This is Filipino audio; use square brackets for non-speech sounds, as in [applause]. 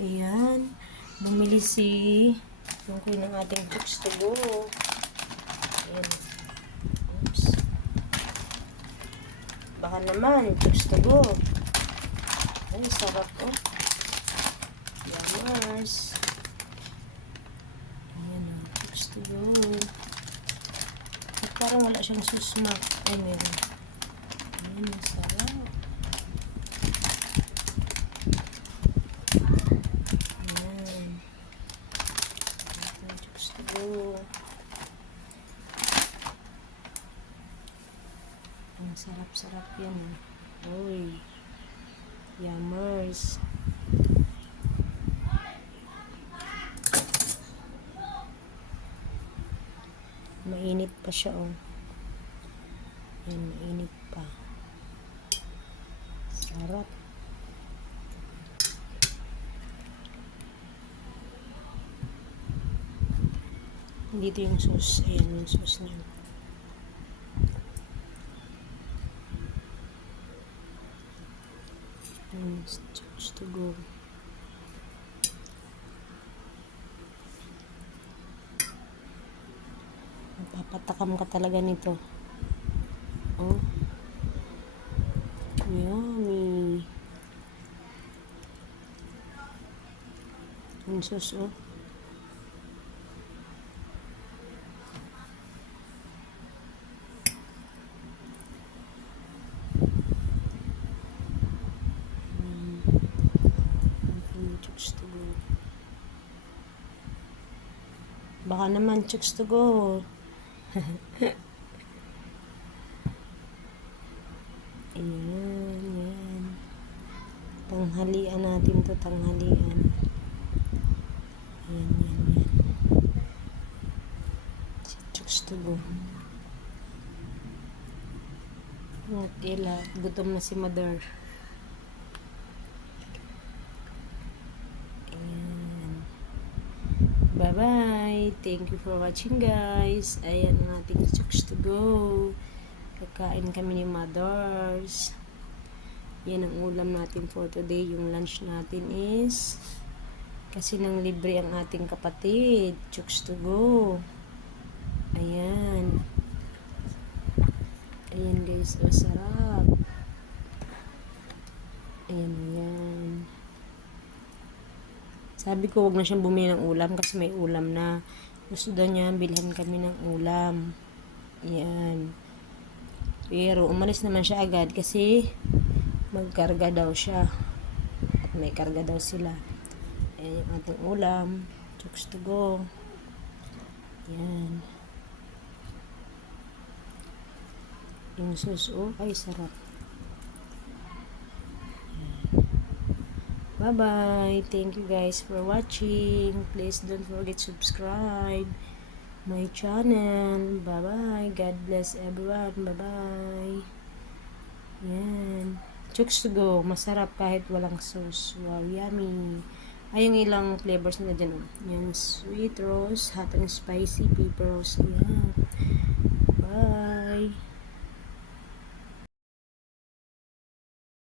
Ayan. Bumili si queen ng ating books to go. Ayan. Oops. Baka naman, books to go. Ay, sarap oh. Yammers. Ayan oh, books to go. At parang wala siyang susmak. Ay, meron. Ayan, masarap. Ayan. Go. Ang sarap-sarap yan. Uy. Yummers. Mainit pa siya, oh. Yan, mainit pa. Sarap. Dito yung sauce. Ayan yung sauce niya. Ayan, sauce to go. Mapapatakam ka talaga nito. Oh. Yummy. Ang sauce, oh. Mm, chicks to go. Baka naman chicks to go. [laughs] Ayan, yan. Tanghalian natin to, tanghalian. Ayan, yan, yan. Si chicks to go. At ila, gutom na si mother. Ayan. Bye-bye. Thank you for watching, guys. Ayan ang ating chooks to go. Kakain kami ni mothers. Yan ang ulam natin for today. Yung lunch natin is kasi nang libre ang ating kapatid. Chooks to go. Ayan. Ayan guys. Masarap. Ayan, ayan. Sabi ko, wag na siyang bumili ng ulam kasi may ulam na. Gusto daw niya, bilhan kami ng ulam. Yan. Pero, umalis naman siya agad kasi magkarga daw siya. At may karga daw sila. Ayan yung ating ulam. Chooks to go. Yan. Yung suso, ay sarap. Bye-bye. Thank you guys for watching. Please don't forget subscribe my channel. Bye-bye. God bless everyone. Bye-bye. Yan. Chooks to go. Masarap kahit walang sauce. Wow, yummy. Ay, yung ilang flavors nila dyan. Oh. Yan, sweet rose, hot and spicy, pepper rose. Yan. Bye.